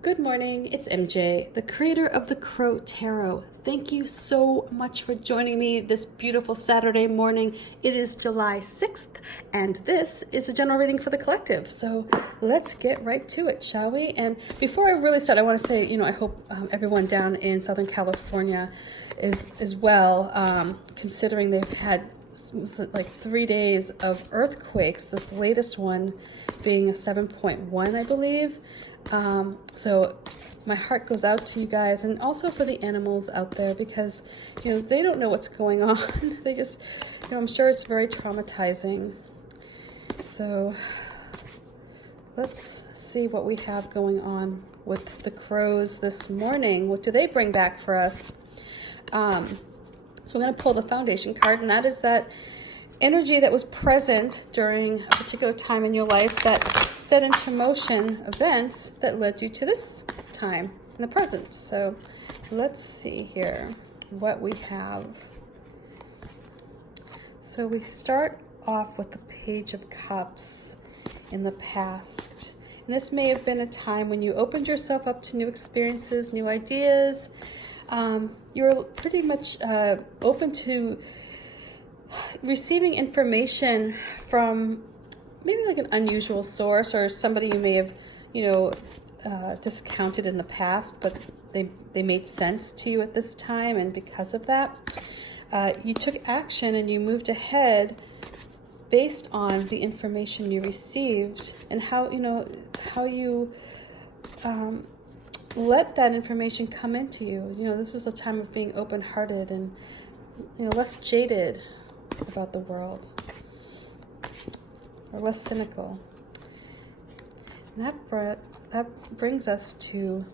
Good morning, it's MJ, the creator of the Crow Tarot. Thank you so much for joining me this beautiful Saturday morning. It is July 6th, and this is a general reading for the collective. So let's get right to it, shall we? And before I really start, I want to say, I hope everyone down in Southern California is well, considering they've had like 3 days of earthquakes, this latest one being a 7.1, I believe. So my heart goes out to you guys, and also for the animals out there, because they don't know what's going on. They just, I'm sure it's very traumatizing. So let's see what we have going on with the crows this morning. What do they bring back for us? So I'm going to pull the foundation card, and that is that energy that was present during a particular time in your life that set into motion events that led you to this time in the present. So let's see here what we have. So we start off with the Page of Cups in the past. And this may have been a time when you opened yourself up to new experiences, new ideas. You're pretty much open to receiving information from maybe like an unusual source, or somebody you may have discounted in the past, but they made sense to you at this time, and because of that you took action and you moved ahead based on the information you received, and how you let that information come into you. This was a time of being open-hearted and less jaded about the world, or less cynical. And that brings us to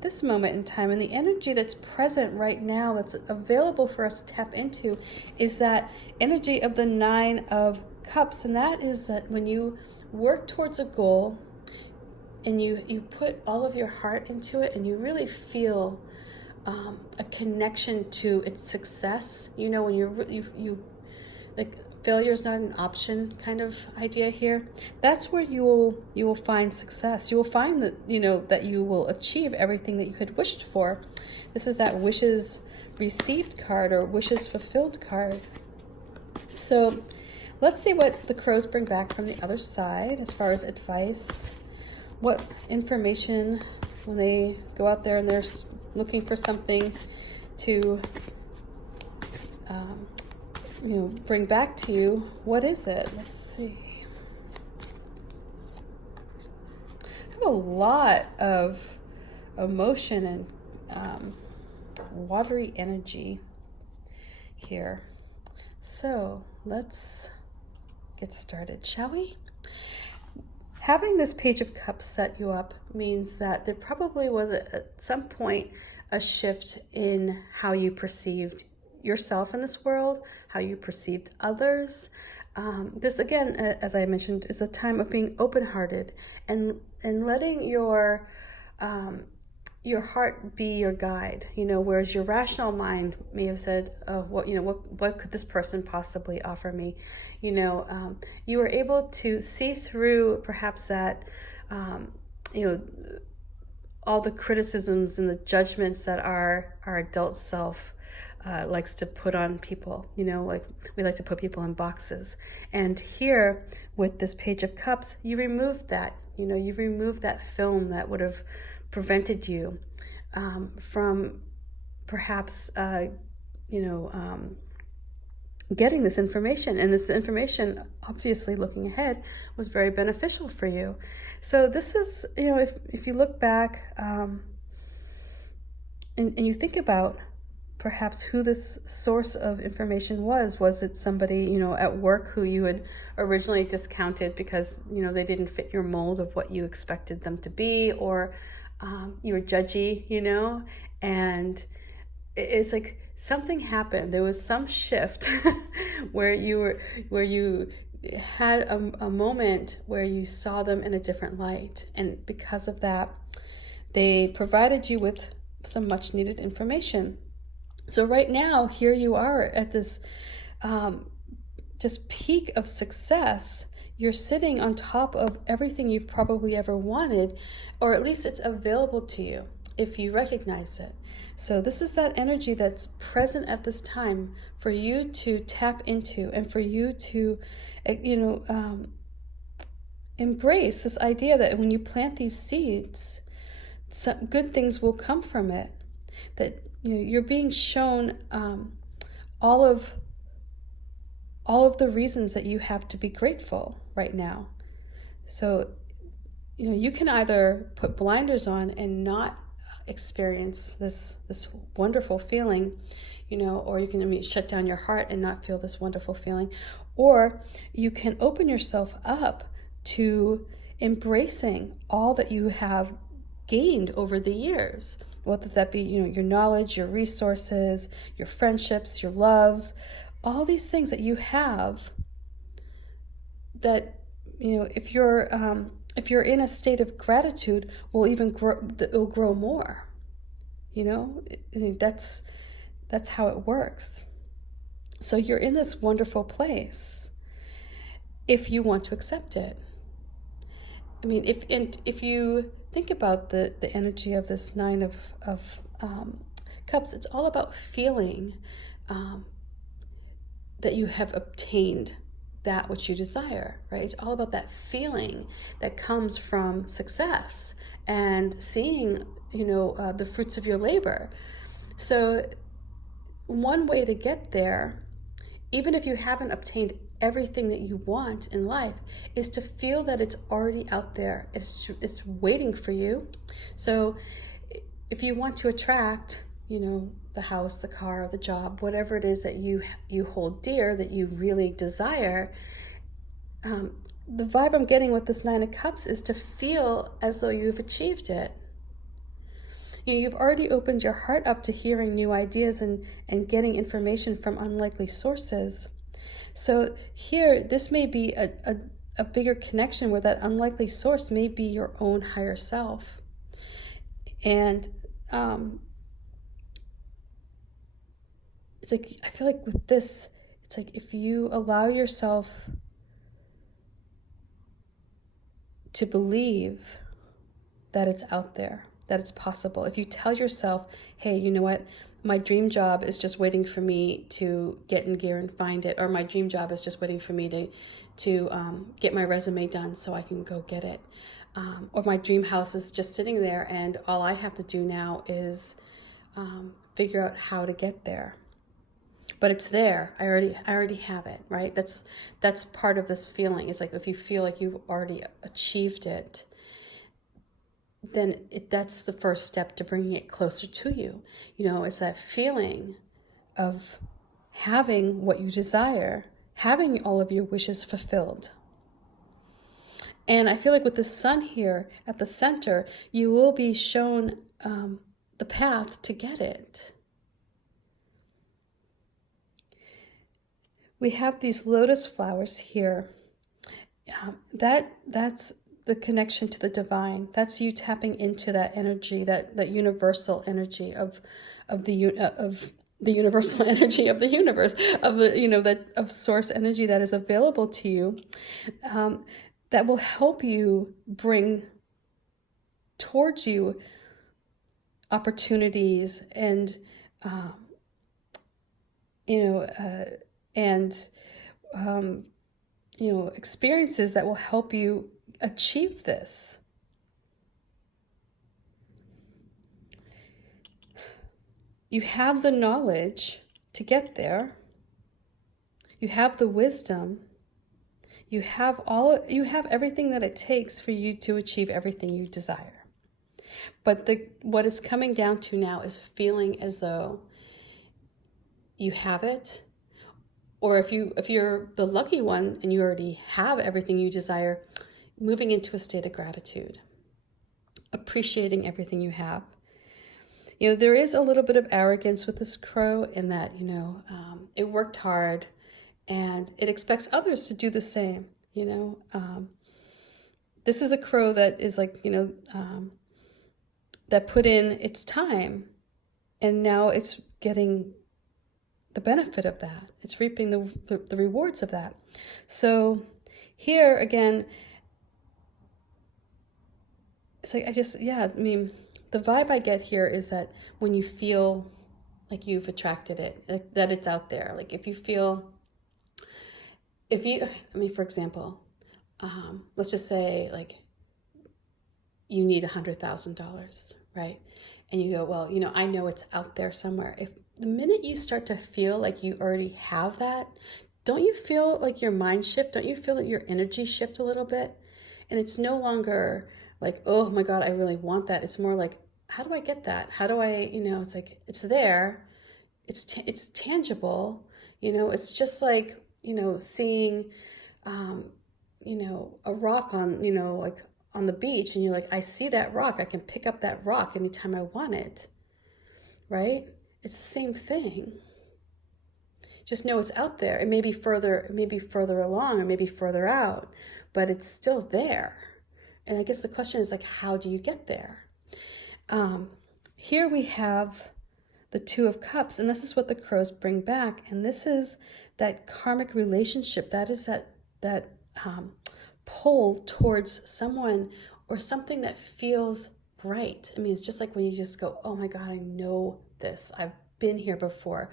this moment in time, and the energy that's present right now, that's available for us to tap into, is that energy of the Nine of Cups. And that is that when you work towards a goal and you put all of your heart into it, and you really feel a connection to its success, when you like, failure is not an option kind of idea here. That's where you will find success. You will find that that you will achieve everything that you had wished for. This is that wishes received card, or wishes fulfilled card. So let's see what the crows bring back from the other side as far as advice. What information, when they go out there and they're looking for something to bring back to you, what is it? Let's see. I have a lot of emotion and watery energy here. So let's get started, shall we? Having this Page of Cups set you up means that there probably was at some point a shift in how you perceived yourself in this world, how you perceived others. This, again, as I mentioned, is a time of being open-hearted and letting your heart be your guide. Whereas your rational mind may have said, "Oh, what could this person possibly offer me?" You were able to see through perhaps that, all the criticisms and the judgments that our adult self likes to put on people. Like, we like to put people in boxes. And here with this Page of Cups, you removed that. You removed that film that would have prevented you from perhaps getting this information. And this information, obviously looking ahead, was very beneficial for you. So this is, if you look back and you think about perhaps who this source of information was it somebody at work who you had originally discounted because they didn't fit your mold of what you expected them to be, or you were judgy, and it's like something happened. There was some shift where you had a moment where you saw them in a different light, and because of that, they provided you with some much needed information. So right now, here you are at this just peak of success. you're sitting on top of everything you've probably ever wanted, or at least it's available to you if you recognize it. So this is that energy that's present at this time for you to tap into, and for you to, embrace this idea that when you plant these seeds, some good things will come from it. That you're being shown all of the reasons that you have to be grateful right now. So you can either put blinders on and not experience this wonderful feeling, or you can shut down your heart and not feel this wonderful feeling, or you can open yourself up to embracing all that you have gained over the years, whether that be your knowledge, your resources, your friendships, your loves, all these things that you have that if you're in a state of gratitude, will even grow. It'll grow more. That's how it works. So you're in this wonderful place if you want to accept it. I mean, if you think about the energy of this Nine of Cups, it's all about feeling that you have obtained that which you desire, right? It's all about that feeling that comes from success and seeing, the fruits of your labor. So one way to get there, even if you haven't obtained everything that you want in life, is to feel that it's already out there. It's waiting for you. So if you want to attract, the house, the car, the job, whatever it is that you hold dear, that you really desire, the vibe I'm getting with this Nine of Cups is to feel as though you've achieved it. You've already opened your heart up to hearing new ideas and getting information from unlikely sources. So here, this may be a bigger connection where that unlikely source may be your own higher self. And it's like, I feel like with this, it's like if you allow yourself to believe that it's out there, that it's possible. If you tell yourself, hey, you know what? My dream job is just waiting for me to get in gear and find it, or my dream job is just waiting for me to get my resume done so I can go get it, or my dream house is just sitting there and all I have to do now is figure out how to get there. But it's there. I already have it, right? That's part of this feeling. It's like if you feel like you've already achieved it, then that's the first step to bringing it closer to you. It's that feeling of having what you desire, having all of your wishes fulfilled. And I feel like with the sun here at the center, you will be shown the path to get it. We have these lotus flowers here. That's the connection to the divine. That's you tapping into that energy, that universal energy of the universal energy of the universe, of of source energy that is available to you, that will help you bring towards you opportunities and experiences that will help you achieve this. You have the knowledge to get there. You have the wisdom. You have everything that it takes for you to achieve everything you desire. But what is coming down to now is feeling as though you have it, or if you're the lucky one and you already have everything you desire, moving into a state of gratitude, appreciating everything you have. There is a little bit of arrogance with this crow in that, it worked hard and it expects others to do the same, This is a crow that is like, that put in its time and now it's getting the benefit of that. It's reaping the rewards of that. So Here again, it's like, I mean, the vibe I get here is that when you feel like you've attracted it, like that it's out there, like if you feel, I mean, for example, let's just say like you need $100,000, right? And you go, well, I know it's out there somewhere. If the minute you start to feel like you already have that, don't you feel like your mind shift? Don't you feel that your energy shift a little bit? And it's no longer like, oh my God, I really want that. It's more like, how do I get that? How do I, it's like, it's there. It's tangible. It's just like, seeing, a rock on, like on the beach, and you're like, I see that rock. I can pick up that rock anytime I want it, right? It's the same thing. Just know it's out there. It may be further along, or maybe further out, but it's still there. And I guess the question is like, how do you get there? Here we have the Two of Cups, and this is what the crows bring back. And this is that karmic relationship. That is that pull towards someone or something that feels right. I mean, it's just like when you just go, oh my God, I know this. I've been here before.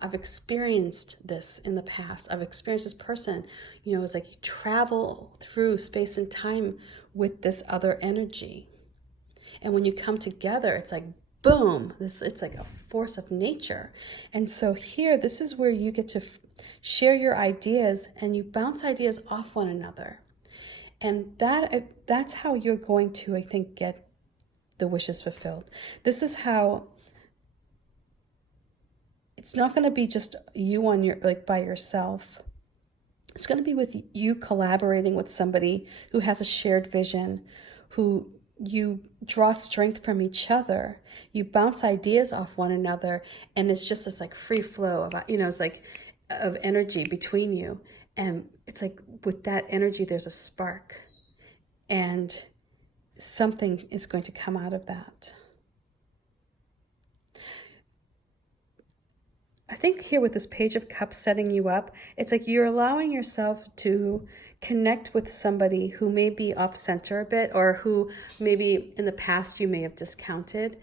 I've experienced this in the past. I've experienced this person. It's like you travel through space and time with this other energy. And when you come together, it's like, boom, it's like a force of nature. And so here, this is where you get to share your ideas, and you bounce ideas off one another. And that's how you're going to, I think, get the wishes fulfilled. This is how it's not going to be just you on your, like, by yourself. It's going to be with you collaborating with somebody who has a shared vision, who you draw strength from each other. You bounce ideas off one another, and it's just this like free flow of, it's like of energy between you. And it's like with that energy, there's a spark, and something is going to come out of that. I think here with this Page of Cups setting you up, it's like you're allowing yourself to connect with somebody who may be off center a bit, or who maybe in the past you may have discounted,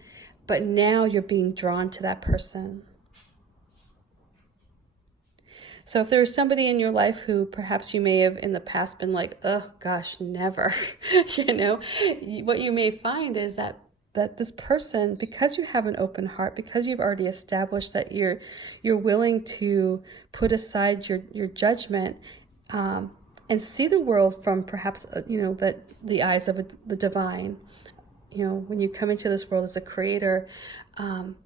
but now you're being drawn to that person. So if there's somebody in your life who perhaps you may have in the past been like, oh gosh, never, what you may find is that this person, because you have an open heart, because you've already established that you're willing to put aside your judgment, and see the world from perhaps, that the eyes of the divine. When you come into this world as a creator,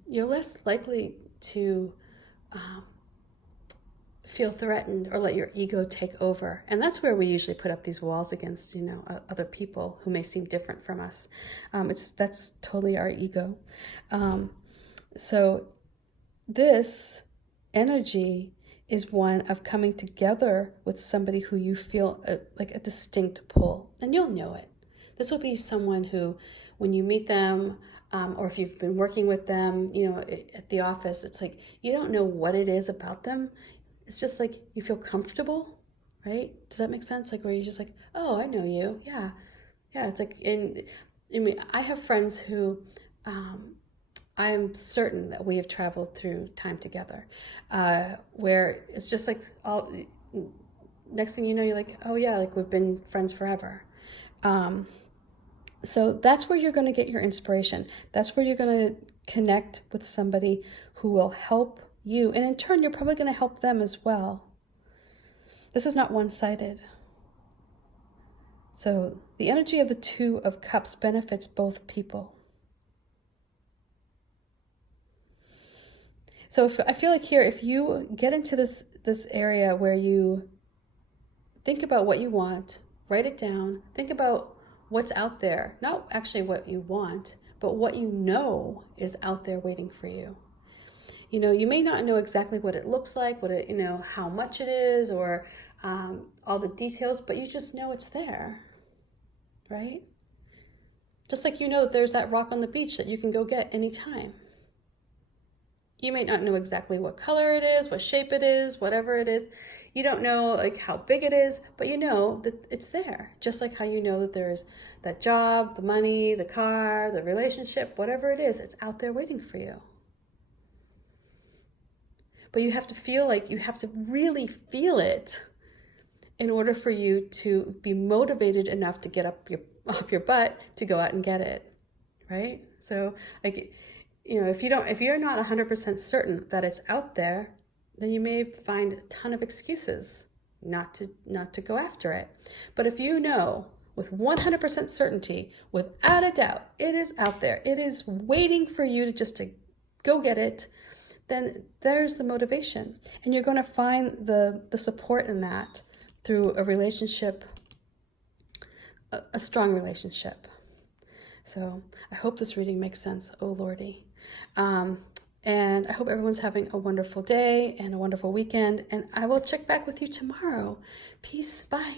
you're less likely to feel threatened or let your ego take over. And that's where we usually put up these walls against, other people who may seem different from us. That's totally our ego. So this energy is one of coming together with somebody who you feel like a distinct pull, and you'll know it. This will be someone who, when you meet them, or if you've been working with them, at the office, it's like you don't know what it is about them. It's just like you feel comfortable, right? Does that make sense? Like where you're just like, oh, I know you. Yeah. It's like, I have friends who I'm certain that we have traveled through time together, where it's just like next thing you know, you're like, oh yeah, like we've been friends forever. So that's where you're going to get your inspiration. That's where you're going to connect with somebody who will help you. And in turn, you're probably going to help them as well. This is not one-sided. So the energy of the Two of Cups benefits both people. So I feel like here, if you get into this area where you think about what you want, write it down, think about what's out there, not actually what you want, but what you know is out there waiting for you. You may not know exactly what it looks like, what it, how much it is, or all the details, but you just know it's there, right? Just like that there's that rock on the beach that you can go get anytime. You may not know exactly what color it is, what shape it is, whatever it is. You don't know like how big it is, but you know that it's there. Just like how you know that there's that job, the money, the car, the relationship, whatever it is, it's out there waiting for you. But you have to feel like you have to really feel it in order for you to be motivated enough to get off your butt to go out and get it, right? So like, if you're not 100% certain that it's out there, then you may find a ton of excuses not to go after it. But if you know with 100% certainty, without a doubt, it is out there, it is waiting for you to go get it, then there's the motivation. And you're going to find the support in that through a relationship, a strong relationship. So I hope this reading makes sense, oh Lordy. And I hope everyone's having a wonderful day and a wonderful weekend. And I will check back with you tomorrow. Peace. Bye.